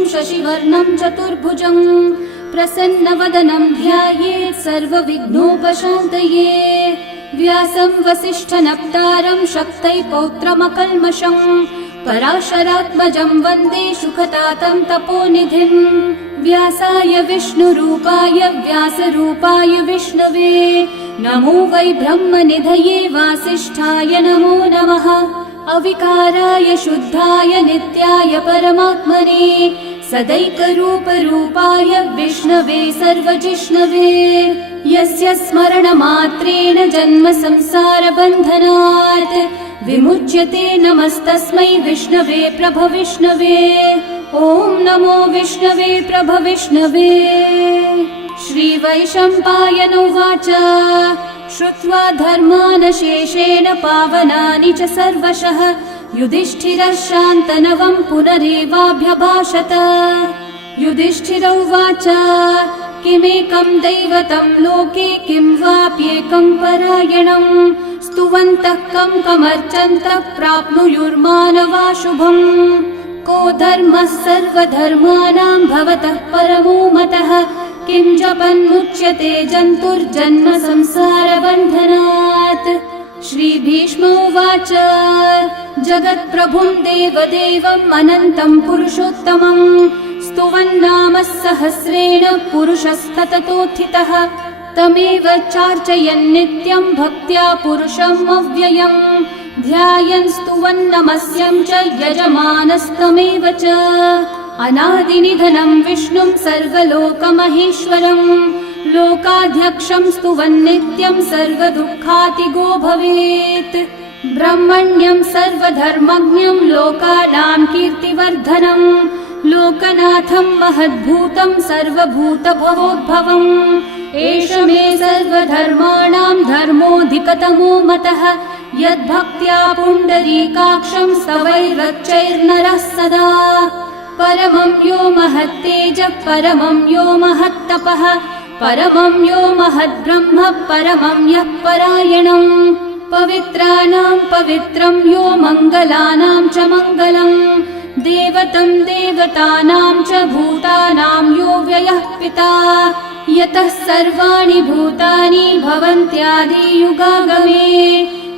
विष्णुं शशिवर्णं चतुर्भुजं प्रसन्नवदनं ध्यायेत् सर्वविघ्नोपशान्तये। व्यासं वसिष्ठनप्तारं शक्तै पौत्रमकल्मषं पराशरात्मजं वन्दे शुकतातं तपोनिधिं। व्यासाय विष्णुरूपाय व्यासरूपाय विष्णवे नमो वै ब्रह्मनिधये वासिष्ठाय नमो नमः। अविकाराय शुद्धाय नित्याय परमात्मने सदैकरूपरूपाय विष्णवे सर्वजिष्णवे। यस्य स्मरणमात्रेण जन्म संसारबन्धनात् विमुच्यते नमस्तस्मै विष्णवे प्रभविष्णवे। ॐ नमो विष्णवे प्रभविष्णवे। श्रीवैशम्पायन उवाच श्रुत्वा धर्मानशेषेण पावनानि च सर्वशः युधिष्ठिरः शान्तनवं पुनरेवाभ्यभाषत। युधिष्ठिर उवाच किमेकं दैवतं लोके किं वाप्येकं परायणं स्तुवन्तः कं कमर्चन्तः प्राप्नुयुर्मानवा शुभम्। को धर्मः सर्वधर्माणां भवतः परमो मतः किं जपन्मुच्यते जन्तुर्जन्म संसारबन्धनात्। श्रीभीष्म उवाच जगत्प्रभुं देवदेवम् अनन्तं पुरुषोत्तमं स्तुवन्नाम सहस्रेण पुरुषस्तततोत्थितः तमेव चार्चयन् नित्यं भक्त्या पुरुषम् अव्ययम् ध्यायन् स्तुवन्नमस्यं च यजमानस्तमेव च। अनादिनिधनं विष्णुं सर्वलोकमहेश्वरं लोकाध्यक्षं स्तुवन्नित्यं सर्वदुःखातिगो भवेत्। ब्रह्मण्यं सर्वधर्मज्ञं लोकानां कीर्तिवर्धनं लोकनाथं महद्भूतं सर्वभूतभवोद्भवम्। एष मे सर्वधर्माणां धर्मोऽधिकतमो मतः यद्भक्त्या पुण्डरीकाक्षं स्तवैरर्चैर्नरः सदा। परमं यो महत्तेजः परमं यो महत्तपः परमं यो महद्ब्रह्म परमं यः परायणं। पवित्राणां पवित्रं यो मङ्गलानां च मङ्गलं देवतं देवतानां च भूतानां यो व्ययः पिता यतः सर्वाणि भूतानि भवन्त्यादियुगागमे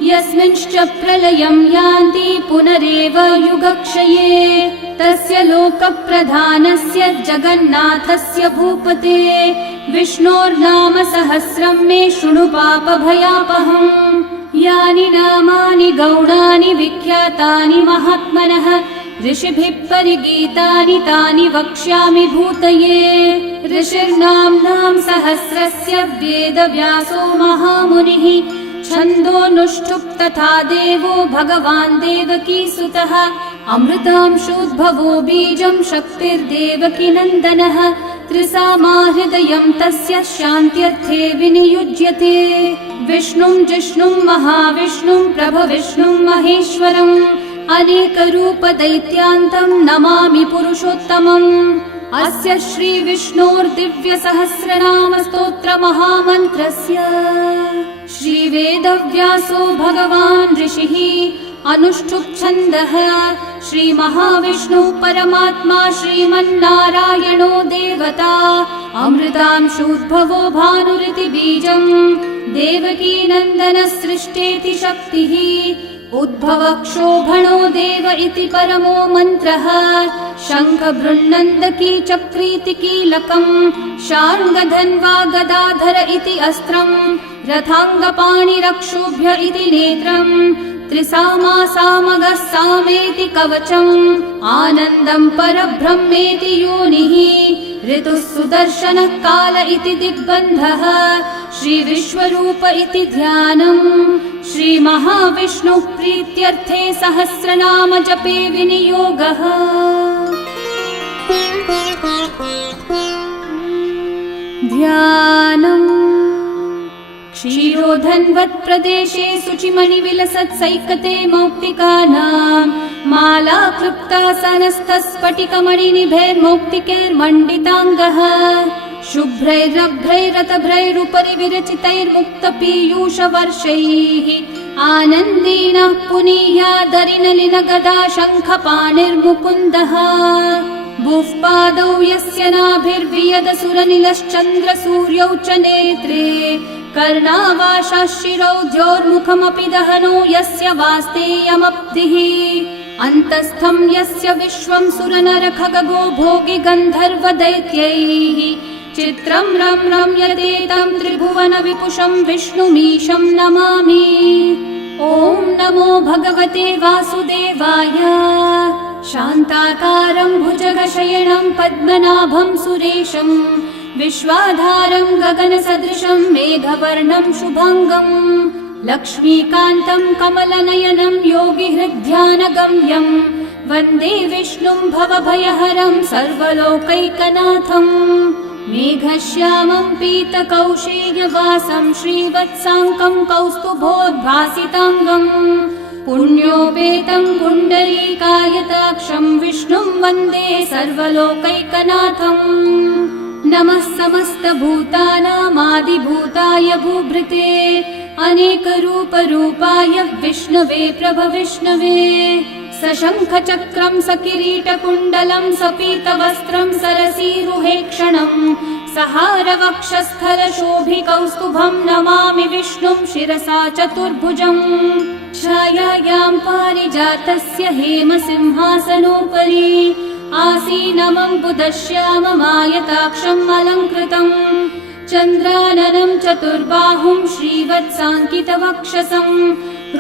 यस्मिंश्च प्रलयं यान्ति पुनरेव युगक्षये तस्य लोकप्रधानस्य जगन्नाथस्य भूपते विष्णोर्नाम सहस्रं मे शृणु पापभयापहम्। यानि नामानि गौणानि विख्यातानि महात्मनः ऋषिभिः परिगीतानि तानि वक्ष्यामि भूतये। ऋषिर्नाम्नां सहस्रस्य वेदव्यासो महामुनिः छन्दोऽनुष्ठुप् तथा देवो भगवान् देवकीसुतः अमृतांशोद्भवो बीजं शक्तिर्देवकी नन्दनः त्रिसामा हृदयं तस्य शान्त्यर्थे विनियुज्यते। विष्णुं जिष्णुं महाविष्णुं प्रभविष्णुं महेश्वरम् अनेकरूपदैत्यान्तं नमामि पुरुषोत्तमम्। अस्य श्रीविष्णोर्दिव्यसहस्रनामस्तोत्रमहामन्त्रस्य श्रीवेदव्यासो भगवान् ऋषिः अनुष्ठुप्-छन्दः श्रीमहाविष्णुः परमात्मा श्रीमन्नारायणो देवता अमृतांशोद्भवो भानुरिति बीजम् देवकी नन्दनः सृष्टेति शक्तिः उद्भवक्षोभणो देव इति परमो मन्त्रः शङ्खबृन्नन्दकी चक्रीति कीलकम् शार्ङ्गधन्वा गदाधर इति अस्त्रम् रथाङ्गपाणिरक्षोभ्य इति नेत्रम् त्रिसामा सामगः सामेति कवचम् आनन्दं परब्रह्मेति योनिः ऋतुः सुदर्शनः काल इति दिग्बन्धः श्रीविश्वरूप इति ध्यानम् श्रीमहाविष्णुः प्रीत्यर्थे सहस्रनाम जपे विनियोगः। ध्यानम् क्षीरोधन्वत्प्रदेशे शुचिमणिविलसत्सैकते मौक्तिकानां माला क्लृप्तासनस्तस्फटिकमणिनिभैर्मौक्तिकैर्मण्डिताङ्गः शुभ्रैरभ्रैरतभ्रैरुपरि विरचितैर्मुक्तपीयूषवर्षैः आनन्दीनः पुनीयादरिनलिनगदा शङ्खपाणिर्मुकुन्दः भुःपादौ यस्य नाभिर्वियदसुरनिलश्चन्द्रसूर्यौ च नेत्रे कर्णावाशाः शिरौ द्योर्मुखमपि दहनो यस्य वास्तेयमब्धिः अन्तस्थं यस्य विश्वं सुरनरखगो भोगि गन्धर्वदैत्यैः चित्रं रम्यते तं त्रिभुवन विपुषं विष्णुमीशं नमामि। ॐ नमो भगवते वासुदेवाय। शान्ताकारं भुजगशयनं पद्मनाभं सुरेशं विश्वाधारं गगनसदृशं मेघवर्णं शुभांगं लक्ष्मीकान्तं कमलनयनं योगिहृद्ध्यानगम्यं वन्दे विष्णुं भवभयहरं सर्वलोकैकनाथं मेघश्यामं पीतकौशेयवासं श्रीवत्साङ्कं कौस्तुभोद्भासिताङ्गं पुण्योपेतं पुण्डरीकायताक्षं विष्णुं वन्दे सर्वलोकैकनाथम्। नमः समस्तभूतानामादिभूताय भूभृते अनेकरूपरूपाय विष्णवे प्रभविष्णवे सशङ्खचक्रं सकिरीटकुण्डलं सपीतवस्त्रं सरसीरुहेक्षणं सहारवक्षस्थलशोभिकौस्तुभं नमामि विष्णुं शिरसा चतुर्भुजम् छायायां पारिजातस्य हेमसिंहासनोपरि आसीनमं बुधश्याममायताक्षम् अलङ्कृतम् चन्द्राननं चतुर्बाहुं श्रीवत्साङ्कितवक्षसं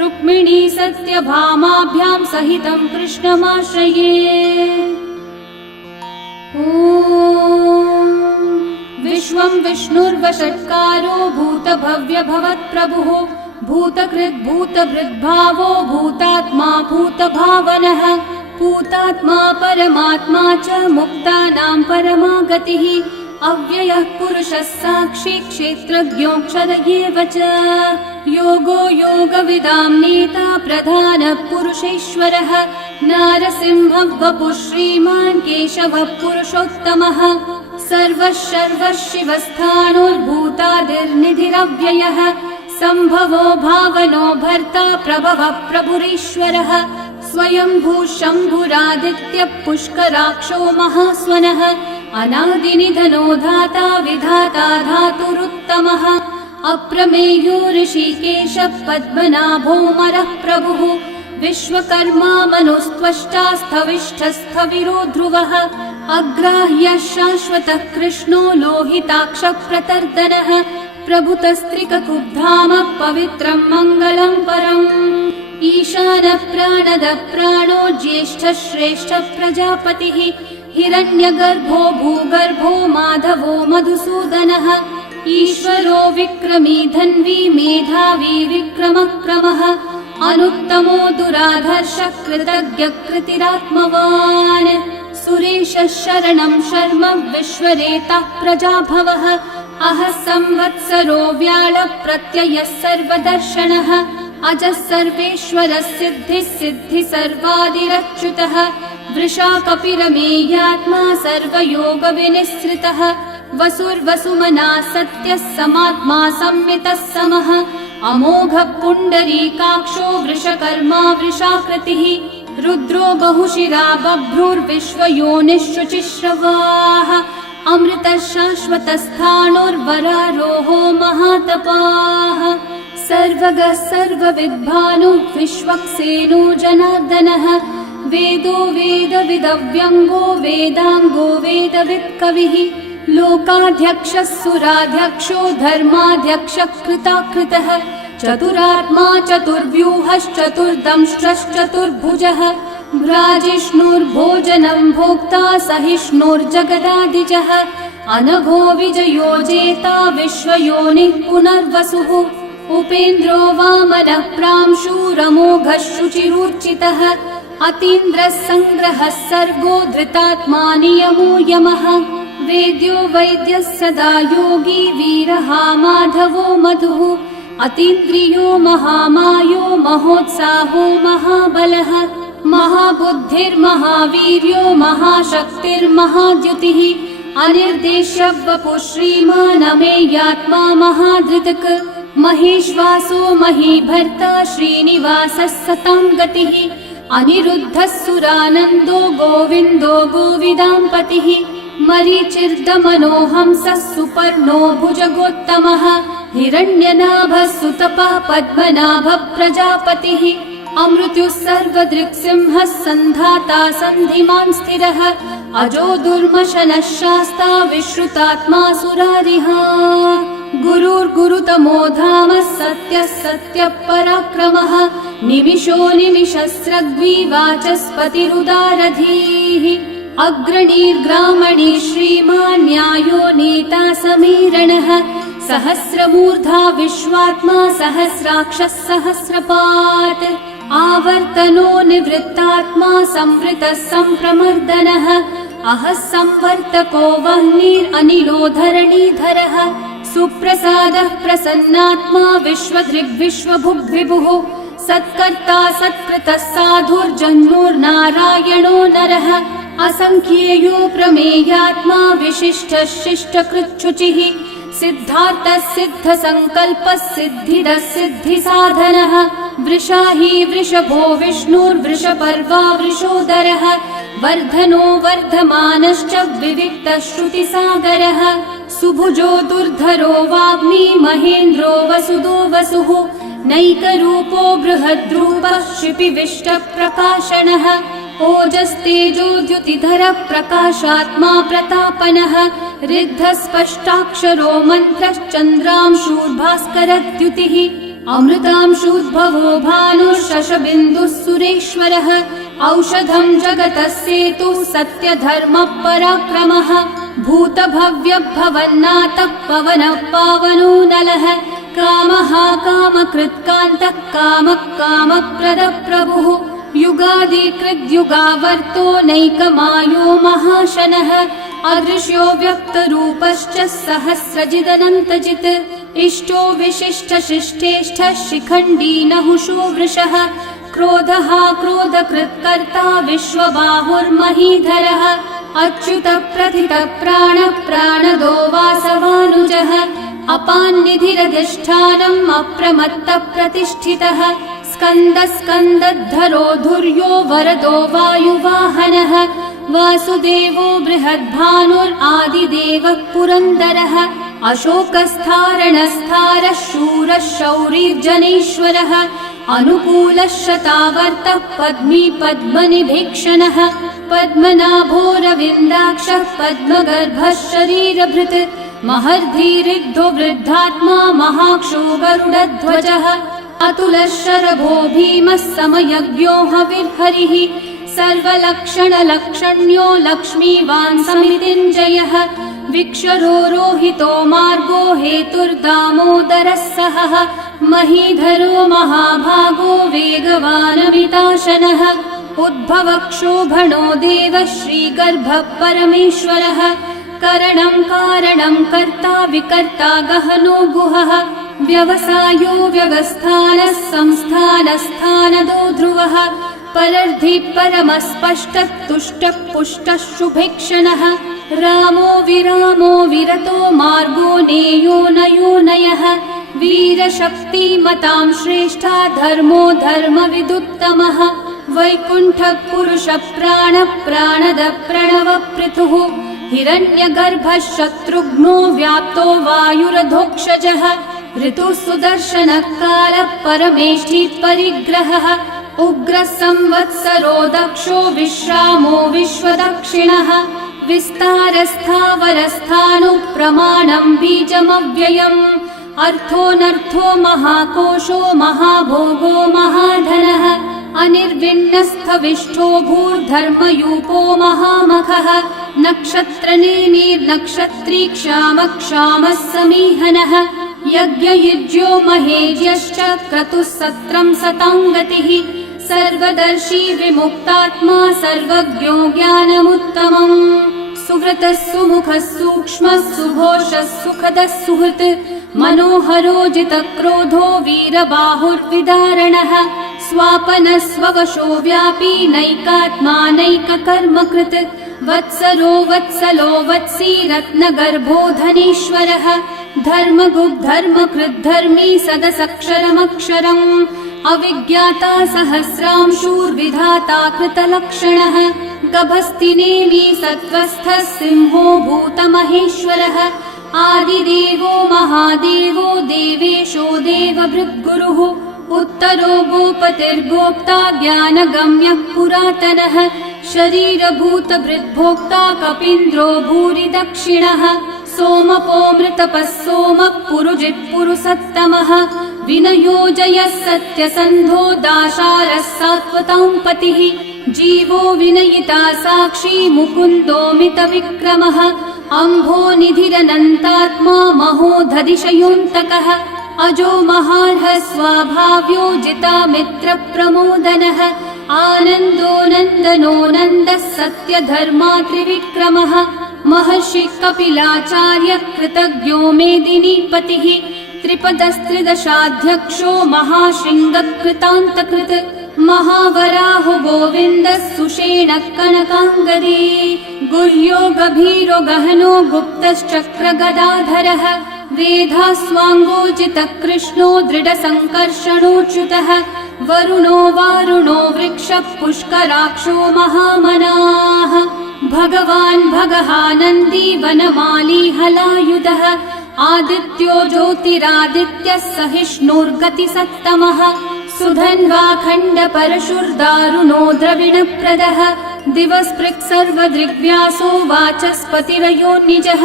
रुक्मिणी सत्यभामाभ्यां सहितं कृष्णमाश्रये। ॐ विश्वं विष्णुर्वषट्कारो भूतभव्यभवत्प्रभुः भूतकृद्भूतभृद्भावो भूतात्मा भूतभावनः भूतात्मा परमात्मा च मुक्तानां परमा गतिः अव्ययः पुरुषः साक्षी क्षेत्रज्ञोऽक्षर एव च योगो योगविदां नेता प्रधानः पुरुषेश्वरः नारसिंहः वपुः श्रीमान् केशवः पुरुषोत्तमः सर्वः सर्वः शिवस्थाणोर्भूतादिर्निधिरव्ययः सम्भवो भावनो भर्ता प्रभवः प्रभुरीश्वरः स्वयंभू शम्भुरादित्यः पुष्कराक्षो महास्वनः अनादिनिधनो धाता विधाता धातुरुत्तमः अप्रमेयो ऋषिकेशः पद्मनाभोऽमरः प्रभुः विश्वकर्मा मनुस्त्वष्टा स्थविष्ठस्थविरो ध्रुवः अग्राह्यः शाश्वतः कृष्णो लोहिताक्षः प्रतर्दनः प्रभुतस्त्रिककुब्धामः पवित्रं मङ्गलं परम् ईशानः प्राणदः प्राणो ज्येष्ठः श्रेष्ठः प्रजापतिः हिरण्यगर्भो भूगर्भो माधवो मधुसूदनः ईश्वरो विक्रमी धन्वी मेधावी विक्रमक्रमः अनुत्तमो दुराधर्षः कृतज्ञः कृतिरात्मवान् सुरेशः शरणं शर्म विश्वरेतः प्रजाभवः अहः संवत्सरो व्याळः प्रत्ययः सर्वदर्शनः अजः सर्वेश्वरः सिद्धिः सिद्धि सर्वादिरच्युतः वृषा कपिरमेयात्मा सर्वयोगविनिःसृतः वसुर्वसुमना सत्यः समात्मा संमितः समः अमोघः पुण्डरीकाक्षो वृषकर्मा वृषाकृतिः रुद्रो बहुशिरा बभ्रुर्विश्वयोनिः शुचिश्रवाः अमृतः शाश्वतस्थाणोर्वरारोहो महातपाः सर्वगः सर्वविद्भानुः विश्वक्सेनो जनार्दनः वेदो वेदविदव्यङ्गो वेदाङ्गो वेदवित्कविः लोकाध्यक्षः सुराध्यक्षो धर्माध्यक्षः कृताकृतः चतुरात्मा चतुर्व्यूहश्चतुर्दंष्ट्रश्चतुर्भुजः भ्राजिष्णुर्भोजनं भोक्ता सहिष्णुर्जगदादिजः अनघो विजयो जेता विश्वयोनिः पुनर्वसुः उपेन्द्रो वामनः प्रांशुरमोघः शुचिरूर्चितः अतीन्द्रः सङ्ग्रहः सर्गो धृतात्मा नियमो यमः वेद्यो वैद्यः सदा योगी वीरः माधवो मधुः अतीन्द्रियो महामायो महोत्साहो महाबलः महाबुद्धिर्महावीर्यो महाशक्तिर्महाद्युतिः अनिर्देश्य वपुः श्रीमान् अमेयात्मा महाधृतक् महेश्वासो महीभर्ता श्रीनिवासः सतां गतिः अनिरुद्धः सुरानन्दो गोविन्दो गोविदाम्पतिः मरीचिर्दमनोहंसः सुपर्णो भुजगोत्तमः हिरण्यनाभः सुतपः पद्मनाभः प्रजापतिः अमृत्युः सर्वदृक्सिंहः सन्धाता सन्धिमान् स्थिरः अजो दुर्मशनः शास्ता विश्रुतात्मा सुरारिः गुरुर्गुरुतमो धामः सत्यः सत्यः पराक्रमः निमिषो निमिषस्रग्वी वाचस्पतिरुदारधीः अग्रणीर्ग्रामणी श्रीमान् न्यायो नेता समीरणः सहस्रमूर्धा विश्वात्मा सहस्राक्षः सहस्रपात् आवर्तनो निवृत्तात्मा संवृतः सम्प्रमर्दनः अहः संवर्तको वह्निरनिलो धरणीधरः सुप्रसादः प्रसन्नात्मा विश्वदृग्विश्वभुग्विभुः सत्कर्ता सत्कृतः साधुर्जन्मोर्नारायणो नरः असंख्येयो प्रमेयात्मा विशिष्टः शिष्टकृच्छुचिः सिद्धार्थः सिद्धसङ्कल्पः सिद्धिदः सिद्धिसाधनः वृषाही वृषभो विष्णुर्वृषपर्वा वृषोदरः वर्धनो वर्धमानश्च विविक्तः श्रुतिसागरः सुभुजो दुर्धरो वाग्मी महेन्द्रो वसुदो वसुः नैकरूपो बृहद्रूपः क्षिपिविष्टप्रकाशनः ओजस्तेजोद्युतिधरः प्रकाशात्मा प्रतापनः ऋद्धः स्पष्टाक्षरो मन्त्रश्चन्द्रांशूर्भास्करद्युतिः अमृतांशूद्भवो भानुः शशबिन्दुः सुरेश्वरः औषधं जगतः सेतुः सत्यधर्मः पराक्रमः भूतभव्यभवन्नाथः पवनः पावनो नलः कामः कामकृत्कान्तः कामः कामप्रदः प्रभुः युगादिकृद्युगावर्तो नैकमायो महाशनः अदृश्यो व्यक्तरूपश्च सहस्रजिदनन्तजित् इष्टो विशिष्टशिष्टेष्ठः शिखण्डी नहुषो वृषः क्रोधः क्रोधकृत्कर्ता विश्वबाहुर्महीधरः अच्युतः प्रथितः प्राणः प्राणदो वासवानुजः अपान्निधिरधिष्ठानम् अप्रमत्तः प्रतिष्ठितः स्कन्दः स्कन्दद्धरो धुर्यो वरदो वायुवाहनः वासुदेवो बृहद्भानुरादिदेवः पुरन्दरः अशोकस्थारणस्थारः शूरः शौरिर्जनेश्वरः अनुकूलः शतावर्तः पद्मी पद्मनिभीक्षणः पद्मनाभोरविन्दाक्षः पद्मगर्भः शरीरभृत् महर्धिरिद्धो वृद्धात्मा महाक्षो गरुडध्वजः अतुलः शरभो भीमः समयज्ञो हविर्हरिः सर्वलक्षणलक्षण्यो लक्ष्मीवान् समितिञ्जयः विक्षरो रोहितो मार्गो हेतुर्दामोदरः सहः महीधरो महाभागो वेगवानमिताशनः उद्भवक्षोभणो देवः श्रीगर्भः परमेश्वरः करणं कारणं कर्ता विकर्ता गहनो गुहः व्यवसायो व्यवस्थानः संस्थानस्थानदो ध्रुवः परर्धि परमस्पष्टः तुष्टः पुष्टः शुभेक्षणः रामो विरामो विरतो मार्गो नेयो नयो नयः वीरशक्तिमतां श्रेष्ठा धर्मो धर्मविदुत्तमः वैकुण्ठः पुरुषः प्राणः प्राणदः प्रणवपृथुः हिरण्यगर्भः शत्रुघ्नो व्याप्तो वायुरधोक्षजः ऋतुः सुदर्शनः कालः परमेष्ठी परिग्रहः उग्रः संवत्सरो दक्षो विश्रामो विश्वदक्षिणः विस्तारस्थावरस्थाणु प्रमाणं बीजमव्ययम् अर्थोऽनर्थो महाकोशो महाभोगो महाधनः अनिर्विण्णस्थविष्ठो भूर्धर्मयूपो महामखः नक्षत्रनेमिर्नक्षत्री क्षामः क्षामः समीहनः यज्ञयुज्यो महेज्यश्च क्रतुः सत्रं सताङ्गतिः सर्वदर्शी विमुक्तात्मा सर्वज्ञो ज्ञानमुत्तमम् सुहृतः सुमुखः सूक्ष्मः सुघोषः सुखदः सुहृत् मनोहरो जितक्रोधो वीरबाहुर्विदारणः स्वापनः स्ववशो व्यापी नैकात्मा नैककर्मकृत् वत्सरो वत्सलो वत्सी रत्नगर्भो धनीश्वरः धर्मगुप्धर्मकृद्धर्मी सदसक्षरमक्षरम् अविज्ञाता सहस्रांशूर्विधाता कृतलक्षणः गभस्तिनेमि सत्त्वस्थः सिंहो भूतमहेश्वरः आदिदेवो महादेवो देवेशो देवभृद्गुरुः उत्तरो गोपतिर्गोप्ता ज्ञानगम्यः पुरातनः शरीरभूतभृद्भोक्ता कपीन्द्रो भूरि दक्षिणः सोमपोमृतपः सोमः पुरुजित्पुरुसत्तमः विनयोजयः सत्यसन्धो दाशारः सात्वतां पतिः जीवो विनयिता साक्षी मुकुन्दोमितविक्रमः अम्भोनिधिरनन्तात्मा महोदधिशयोऽन्तकः अजो महार्हः स्वाभाव्यो जितामित्रप्रमोदनः आनन्दो नन्दनो नन्दः सत्यधर्मात्रिविक्रमः महर्षि कपिलाचार्य कृतज्ञो मेदिनीपतिः त्रिपदस्त्रिदशाध्यक्षो महाशृङ्गकृतान्तकृत् महावराहो गोविन्दः सुषेणः कनकाङ्गदे गुह्यो गभीरो गहनो गुप्तश्चक्रगदाधरः वेधास्वाङ्गोजितः कृष्णो दृढसङ्कर्षणोच्युतः वरुणो वारुणो वृक्षः पुष्कराक्षो महामनाः भगवान् भगहानन्दी वनमाली हलायुधः आदित्यो ज्योतिरादित्यः सहिष्णुर्गतिसत्तमः सुधन्वा खण्डपरशुर्दारुणो द्रविणप्रदः दिवस्पृक् सर्वदृग्व्यासो वाचस्पतिरयो निजः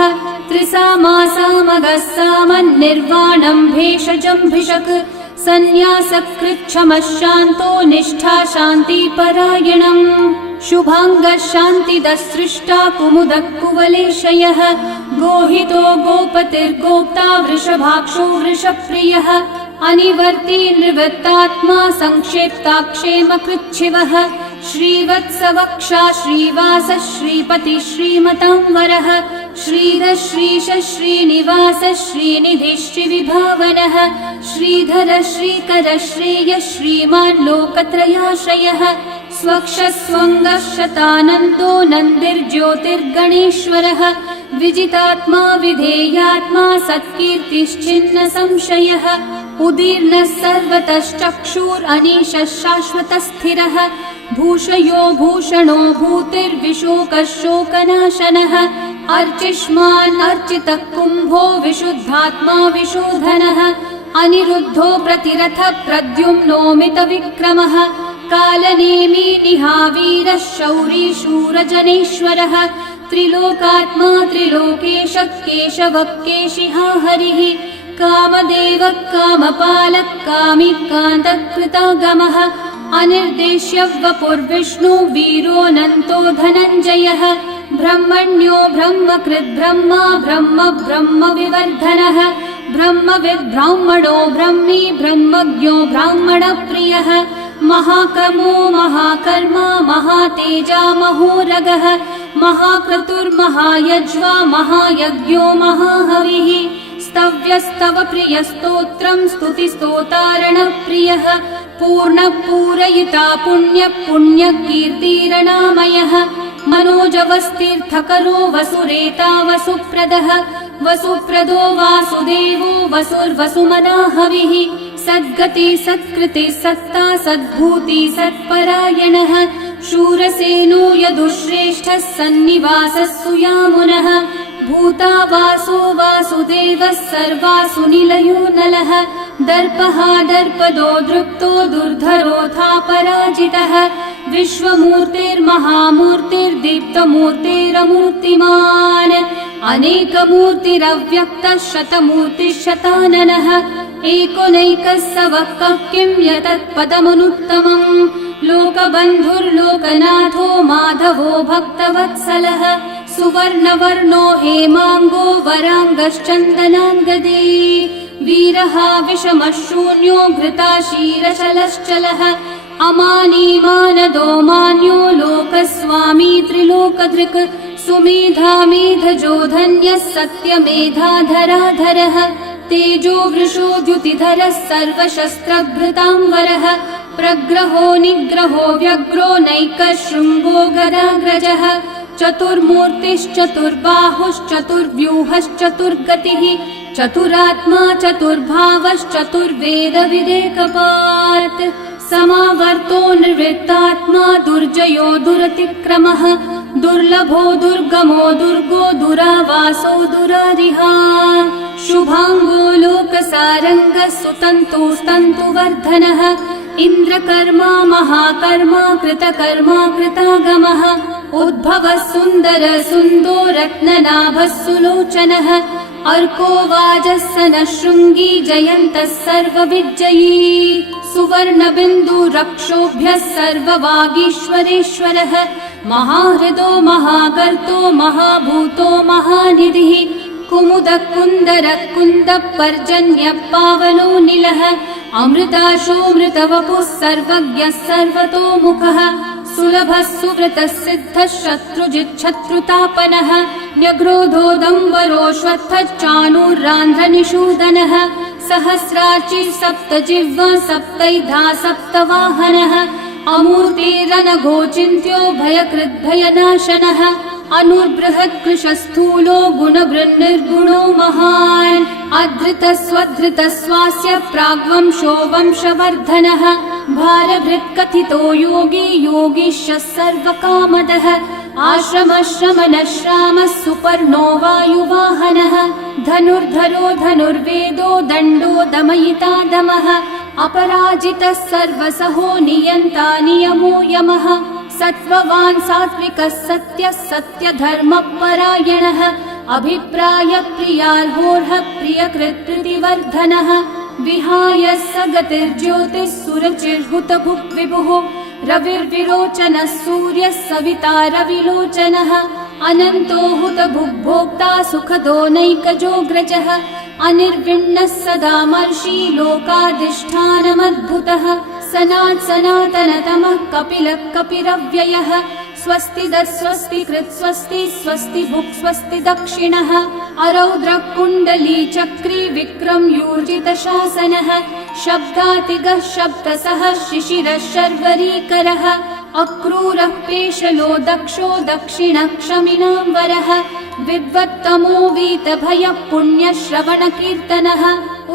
त्रिसामासामगः सामन्निर्वाणं भेषजम्भिषक् सन्न्यासकृच्छमः शान्तो निष्ठा शान्तिपरायणम् शुभाङ्गः शान्तिदः सृष्टा कुमुदः कुवलेशयः गोहितो गोपतिर्गोप्ता वृषभाक्षो वृषप्रियः अनिवर्ती निवृत्तात्मा संक्षेप्ताक्षेमकृच्छिवः श्रीवत्सवक्षा श्रीवासः श्रीपतिः श्रीमतांवरः श्रीधः श्रीशः श्रीनिवासः श्रीनिधिः श्रीविभावनः श्रीधरः श्रीकरः श्रेयः श्रीमान् लोकत्रयाश्रयः स्वक्षः स्वङ्गः शतानन्दो नन्दिर्ज्योतिर्गणेश्वरः विजितात्मा विधेयात्मा सत्कीर्तिश्चिन्न संशयः उदीर्णः सर्वतश्चक्षुरनीशः शाश्वतः स्थिरः भूषयो भूषणो भूतिर्विशोकः शोकनाशनः अर्चिष्मान् अर्चितः कुम्भो विशुद्धात्मा विशोधनः अनिरुद्धो प्रतिरथः प्रद्युम्नोमितविक्रमः कालनेमी निहावीरः शौरी शूरजनेश्वरः त्रिलोकात्मा त्रिलोकेशः केशवः केशिहा हरिः कामदेवः कामपालः कामी कान्तः कृतागमः अनिर्देश्य वपुर्विष्णु वीरोऽनन्तो धनञ्जयः ब्रह्मण्यो ब्रह्मकृद् ब्रह्मा ब्रह्म ब्रह्मविवर्धनः ब्रह्मविद् ब्राह्मणो ब्रह्मी ब्रह्मज्ञो ब्राह्मणप्रियः महाकर्मो महाकर्मा महातेजा महोरगः महाक्रतुर्महायज्वा महायज्ञो महाहविः स्तव्यस्तव प्रियस्तोत्रं स्तुतिस्तोतारणप्रियः पूर्णपूरयिता पुण्यकीर्तिरणामयः मनोजवस्तीर्थकरो वसुरेता वसुप्रदः वसुप्रदो वासुदेवो वसुर्वसुमनाहविः सद्गति सत्कृति सत्ता सद्भूति सत्परायणः शूरसेनो यदुश्रेष्ठः सन्निवासः सुयामुनः भूता वासो वासुदेवः सर्वासु निलयो नलः दर्पः दर्पदो दृप्तो दुर्धरोऽथा पराजितः विश्वमूर्तिर्महामूर्तिर्दीप्तमूर्तिरमूर्तिमान् अनेकमूर्तिरव्यक्तः शतमूर्तिः एकोनैकः स वः किं यतत्पदमनुत्तमम् लोकबन्धुर्लोकनाथो माधवो भक्तवत्सलः सुवर्णवर्णो हेमाङ्गो वराङ्गश्चन्दनाङ्गदे वीरः विषमः शून्यो घृताशीरशलश्चलः अमानी मानदो मान्यो लोकस्वामी त्रिलोकधृक् सुमेधा मेधजो धन्यः सत्यमेधाधराधरः तेजो वृषो द्युतिधरः सर्वशस्त्रभृतांवरः प्रग्रहो निग्रहो व्यग्रो नैकः शृङ्गो गदाग्रजः चतुर्मूर्तिश्चतुर्बाहुश्चतुर्व्यूहश्चतुर्गतिः चतुरात्मा चतुर्भावश्चतुर्वेदविदेकपात् समावर्तो निर्वृत्तात्मा दुर्जयो दुरतिक्रमः दुर्लभो दुर्गमो दुर्गो दुरावासो दुरारिहा शुभांगो लोकसारंगः सुतन्तुस्तन्तुवर्धनः इन्द्रकर्मा महाकर्मा कृतकर्मा कृतागमः उद्भवः सुन्दर सुन्दो रत्ननाभः सुलोचनः अर्को वाजः सनः शृङ्गी जयन्तः सर्वविजयी सुवर्णबिन्दु रक्षोभ्यः सर्ववागीश्वरेश्वरः महाहृदो महागर्तो महाभूतो महानिधिः कुमुदः कुन्दरः कुन्दः पर्जन्यः पावनो निलः अमृताशोऽमृतवपुः सर्वज्ञः सर्वतोमुखः सुलभः सुव्रतः सिद्धः शत्रुजिच्छत्रुतापनः न्यग्रोधोदम्बरोऽश्वत्थश्चाणूरान्ध्रनिषूदनः सहस्रार्ची सप्तजिह्वा सप्तैधा सप्तवाहनः अमूर्तिरनघोचिन्त्यो भयकृद्भयनाशनः अनुर्बृहत्कृशस्थूलो गुणभृन्निर्गुणो महान् अधृतस्वधृतस्वास्य प्राग्वंशो वंशवर्धनः भारभृत्कथितो योगी योगीशः सर्वकामदः आश्रमश्रमणश्रामः सुपर्णो वायुवाहनः धनुर्धरो धनुर्वेदो दण्डो दमयिता दमः अपराजितः सर्वसहो नियन्ता नियमो यमः सत्त्ववान् सात्विकः सत्यः सत्यधर्मपरायणः अभिप्रायप्रियार्होर्हः प्रियकृत्कृतिवर्धनः विहाय स गतिर्ज्योतिः सुरचिर्हुतभुक् विभुः रविर्विरोचनः सूर्यः सविता रविलोचनः अनन्तो हुतभुग्भोक्ता सुखदो नैकजोऽग्रजः अनिर्विण्णः सदा मर्षि लोकाधिष्ठानमद्भुतः सनातनतमः कपिलः कपिरव्ययः स्वस्तिदः स्वस्तिकृत् स्वस्ति स्वस्ति भुक् स्वस्ति दक्षिणः अरौद्रः कुण्डली चक्री विक्रमयूर्जितशासनः शब्दातिगः शब्दसः शिशिरः शर्वरीकरः अक्रूरः पेशलो दक्षो दक्षिणः क्षमिनाम्बरः विद्वत्तमो वीतभयः पुण्यश्रवणकीर्तनः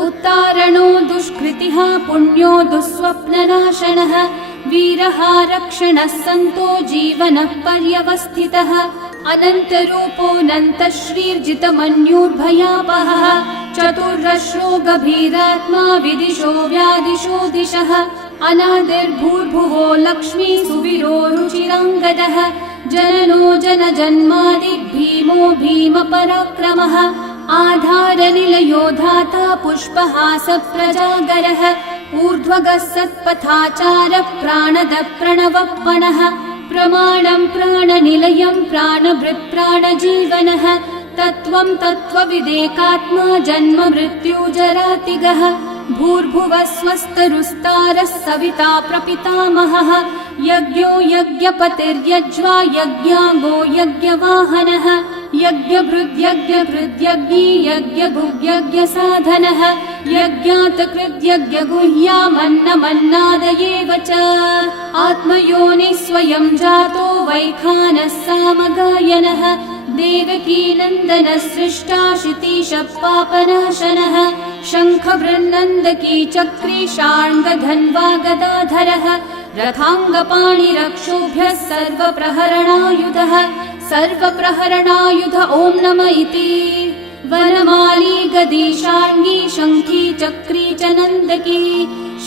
उत्तारणो दुष्कृतिः पुण्यो दुःस्वप्ननाशनः वीरः रक्षणः सन्तो जीवनः पर्यवस्थितः अनन्तरूपोऽनन्तश्रीर्जितमन्युर्भयापहः चतुर्रश्रो गभीरात्मा विदिशो व्यादिशो दिशः अनादिर्भूर्भुवो लक्ष्मी सुवीरो रुचिराङ्गदः जननो जनजन्मादि भीमो भीमपराक्रमः आधारनिलयो धाता पुष्पहास प्रजागरः ऊर्ध्वगः सत्पथाचारः प्राणदः प्रणवप्पणः प्रमाणं प्राणनिलयं प्राणभृत् प्राणजीवनः तत्त्वं तत्त्वविदेकात्मा जन्म मृत्युजरातिगः भूर्भुवः स्वस्तरुस्तारः सविता प्रपितामहः यज्ञो यज्ञपतिर्यज्वा यज्ञाङ्गो यज्ञवाहनः यज्ञभृद्यज्ञकृद्यज्ञी यज्ञभुग्यज्ञसाधनः यज्ञातकृद्यज्ञगुह्यामन्नमन्नादयेव च आत्मयोनिः स्वयं जातो वैखानः सामगायनः देवकीनन्दनः सृष्टा शितीशः पापनाशनः शङ्खबृन्नन्दकी चक्री शार्ङ्गधन्वा गदाधरः रथाङ्गपाणिरक्षोभ्यः सर्वप्रहरणायुधः सर्वप्रहरणायुध ॐ नम इति वनमाली गदी शार्ङ्गी शङ्खी चक्री च नन्दकी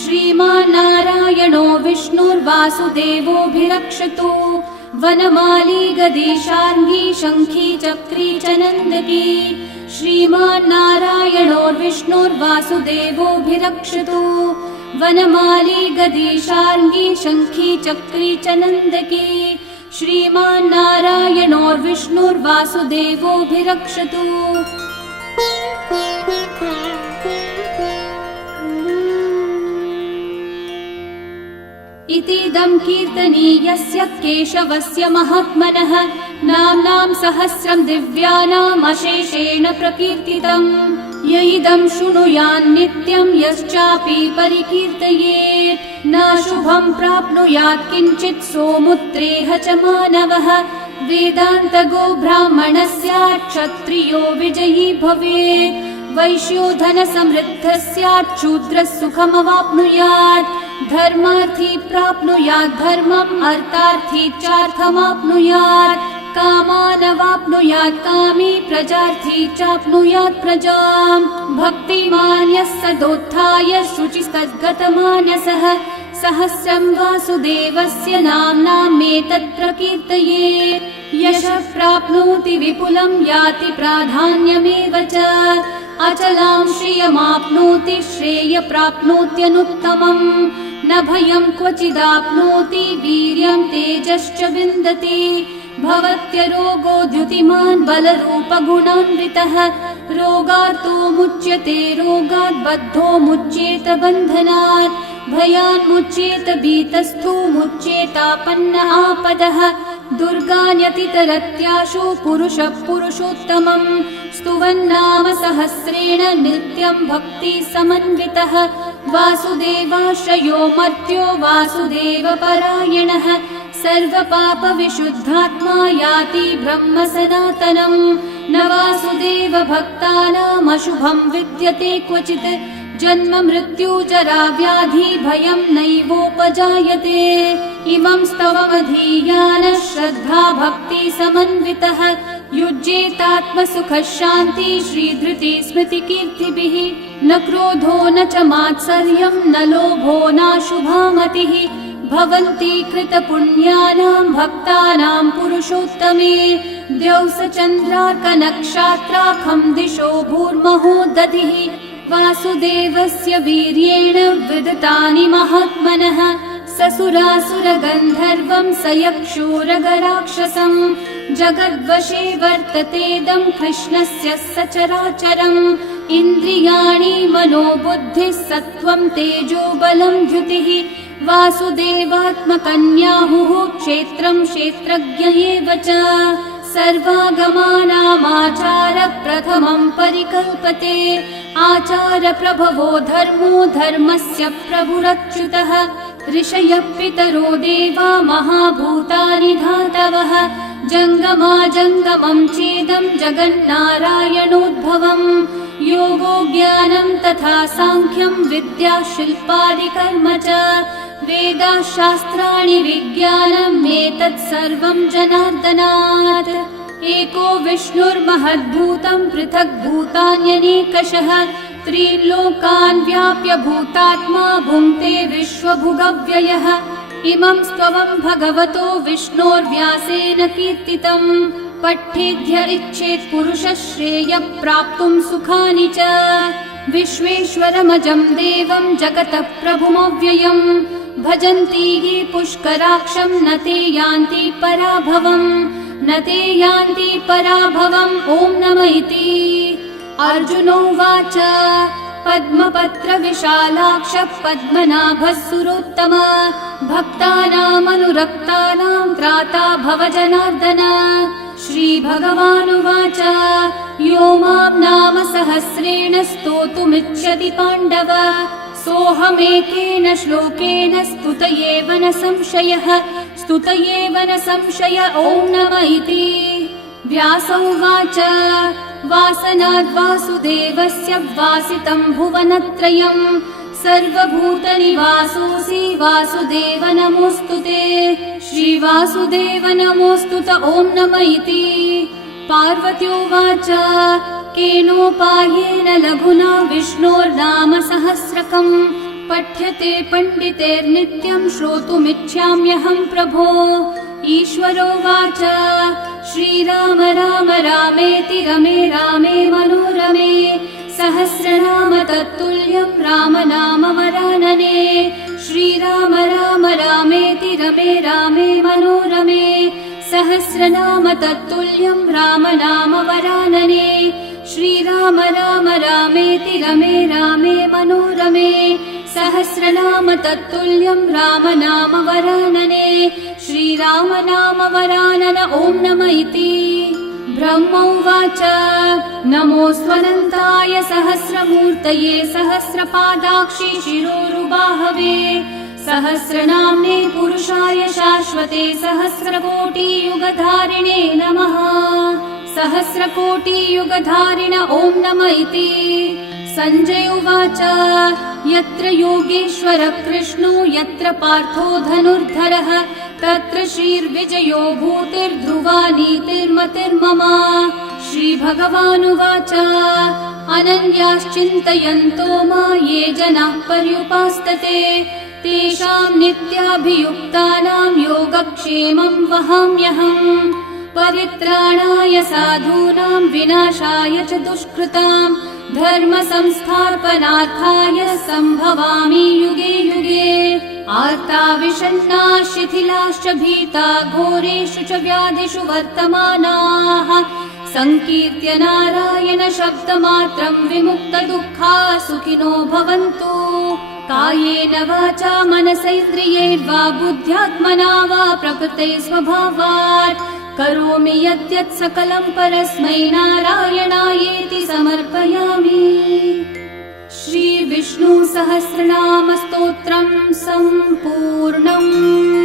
श्रीमान्नारायणो विष्णुर्वासुदेवोऽभिरक्षतु वनमाली गदी शार्ङ्गी शङ्खी चक्री च नन्दकी श्रीमान्नारायणो विष्णुर्वासुदेवोऽभिरक्षतु वनमाली गदी शार्ङ्गी शङ्खी चक्री च नन्दकी श्रीमान्नारायणो विष्णुर्वासुदेवोऽभिरक्षतु इतीदं कीर्तनीयस्य केशवस्य महात्मनः नाम्नां सहस्रं दिव्यानाम् अशेषेण प्रकीर्तितम् य इदं शृणुयान् नित्यं यश्चापि परिकीर्तयेत् नाशुभं प्राप्नुयात् किञ्चित् सोमुत्रेह च मानवः वेदान्तगो ब्राह्मणः स्यात् क्षत्रियो विजयी भवेत् वैश्यो धनसमृद्धः स्यात् शूद्रः सुखमवाप्नुयात् धर्मार्थी प्राप्नुयात् धर्मम् अर्थार्थी चार्थमाप्नुयात् कामानवाप्नुयात् कामी प्रजार्थी चाप्नुयात् प्रजाम् भक्तिमान् यः सदोत्थाय शुचिस्तद्गतमानसः सहस्रं वासुदेवस्य नाम्नामेतत् प्रकीर्तये यशः प्राप्नोति विपुलं याति प्राधान्यमेव च अचलां श्रियमाप्नोति श्रेय प्राप्नोत्यनुत्तमम् न भयं क्वचिदाप्नोति वीर्यं तेजश्च विन्दति भवत्यरोगो द्युतिमान् बलरूपगुणान्वितः रोगार्तो मुच्यते रोगात् बद्धो मुच्येत बन्धनात् भयान् मुच्येत भीतस्थो मुच्येतापन्न आपदः दुर्गान्यतितरत्याशु पुरुषः पुरुषोत्तमम् स्तुवन्नाम सहस्रेण नित्यं भक्ति समन्वितः वासुदेवाश्रयो मर्त्यो वासुदेवपरायणः सर्वपापविशुद्धात्मा याति ब्रह्म सनातनम् न वासुदेव भक्तानामशुभं विद्यते क्वचित् जन्म मृत्यु जरा व्याधि भयं नैवोपजायते इमं स्तवमधीयानः श्रद्धा भक्ति समन्वितः युज्येतात्मसुखः शान्ति श्रीधृति स्मृति कीर्तिभिः न क्रोधो न च मात्सर्यं न लोभो नाशुभा मतिः भवन्ति कृतपुण्यानां भक्तानां पुरुषोत्तमे द्यौस चन्द्रार्कनक्षत्राखं दिशो भूर्महो दधिः वासुदेवस्य वीर्येण विदतानि महात्मनः ससुरासुरगन्धर्वं स यक्षोरगराक्षसम् जगद्वशे वर्ततेदं कृष्णस्य सचराचरम् इन्द्रियाणि मनोबुद्धिः सत्त्वं तेजो बलं द्युतिः वासुदेवात्मकन्याहुः क्षेत्रं क्षेत्रज्ञ एव च सर्वागमानामाचार प्रथमं परिकल्पते आचार प्रभवो धर्मो धर्मस्य प्रभुरच्युतः ऋषयः पितरो देवा महाभूतानि धातवः जङ्गमाजङ्गमं चेदं जगन्नारायणोद्भवम् योगो ज्ञानं तथा साङ्ख्यं विद्या शिल्पादिकर्म च वेदाः शास्त्राणि विज्ञानम् एतत् सर्वं जनार्दनात् एको विष्णुर्महद्भूतं पृथक् भूतान्यनेकशः त्रिलोकान् व्याप्य भूतात्मा भुङ्क्ते विश्वभुगव्ययः इमं स्तवं भगवतो विष्णोर्व्यासेन कीर्तितम् पठेद्य इच्छेत् पुरुषः श्रेयः प्राप्तुं सुखानि च विश्वेश्वरमजं देवं जगतः प्रभुमव्ययम् भजन्ति ये पुष्कराक्षं न ते यान्ति पराभवम् न ते यान्ति पराभवम् ॐ नमः इति अर्जुनोवाच पद्मपत्रविशालाक्षः पद्मनाभः सुरोत्तम भक्तानामनुरक्तानां त्राता भव जनार्दन श्रीभगवानुवाच यो मां नाम सहस्रेण स्तोतुमिच्छति पाण्डव सोऽहमेकेन श्लोकेन स्तुत एव न संशयः स्तुत एव न संशय ॐ नमः इति व्यास उवाच वासनाद्वासुदेवस्य वासितं भुवनत्रयम् सर्वभूतनिवासोऽसि वासुदेव नमोऽस्तु ते श्रीवासुदेव नमोऽस्तु ॐ नमः इति पार्वत्योवाच केनोपायेन लघुना विष्णोर्नाम सहस्रकम् पठ्यते पण्डितेर्नित्यं श्रोतुमिच्छाम्यहं प्रभो ईश्वरोवाच श्रीराम राम रामेति रमे रामे मनोरमे सहस्रनाम तत्तुल्यं राम नाम वरानने श्रीराम राम रामेति रमे रामे मनोरमे सहस्रनाम तत्तुल्यं राम नाम वरानने श्रीराम राम रामेति रमे रामे मनोरमे सहस्रनाम तत्तुल्यं राम नाम वरानने श्रीराम नाम वरानन ॐ नमः इति ब्रह्म उवाच नमोऽस्त्वनन्ताय सहस्रमूर्तये सहस्रपादाक्षि शिरोरुबाहवे सहस्रनाम्ने पुरुषाय शाश्वते सहस्रकोटियुगधारिणे नमः। सहस्रकोटियुगधारिण ॐ नम इति। सञ्जय उवाच यत्र योगेश्वर कृष्णो यत्र पार्थो धनुर्धरः तत्र श्रीर्विजयो भूतिर्ध्रुवा नीतिर्मतिर्मम। श्रीभगवानुवाच अनन्याश्चिन्तयन्तो मा ये जनाः पर्युपासते तेषां नित्याभियुक्तानां योगक्षेमं वहाम्यहम्। परित्राणाय साधूनां विनाशाय च दुष्कृतां धर्म संस्थापनार्थाय सम्भवामि युगे युगे। आर्ता विषण्णा शिथिलाश्च भीता घोरेषु च व्याधिषु वर्तमानाः संकीर्त्य नारायण शब्दमात्रं विमुक्तदुःखा सुखिनो भवन्तु। कायेन वाचा मनसैन्द्रियैर्वा बुद्ध्यात्मना वा प्रकृते स्वभावात् करोमि यद्यत् सकलं परस्मै नारायणायेति समर्पयामि। श्री विष्णु सहस्रनाम स्तोत्रम् सम्पूर्णम्।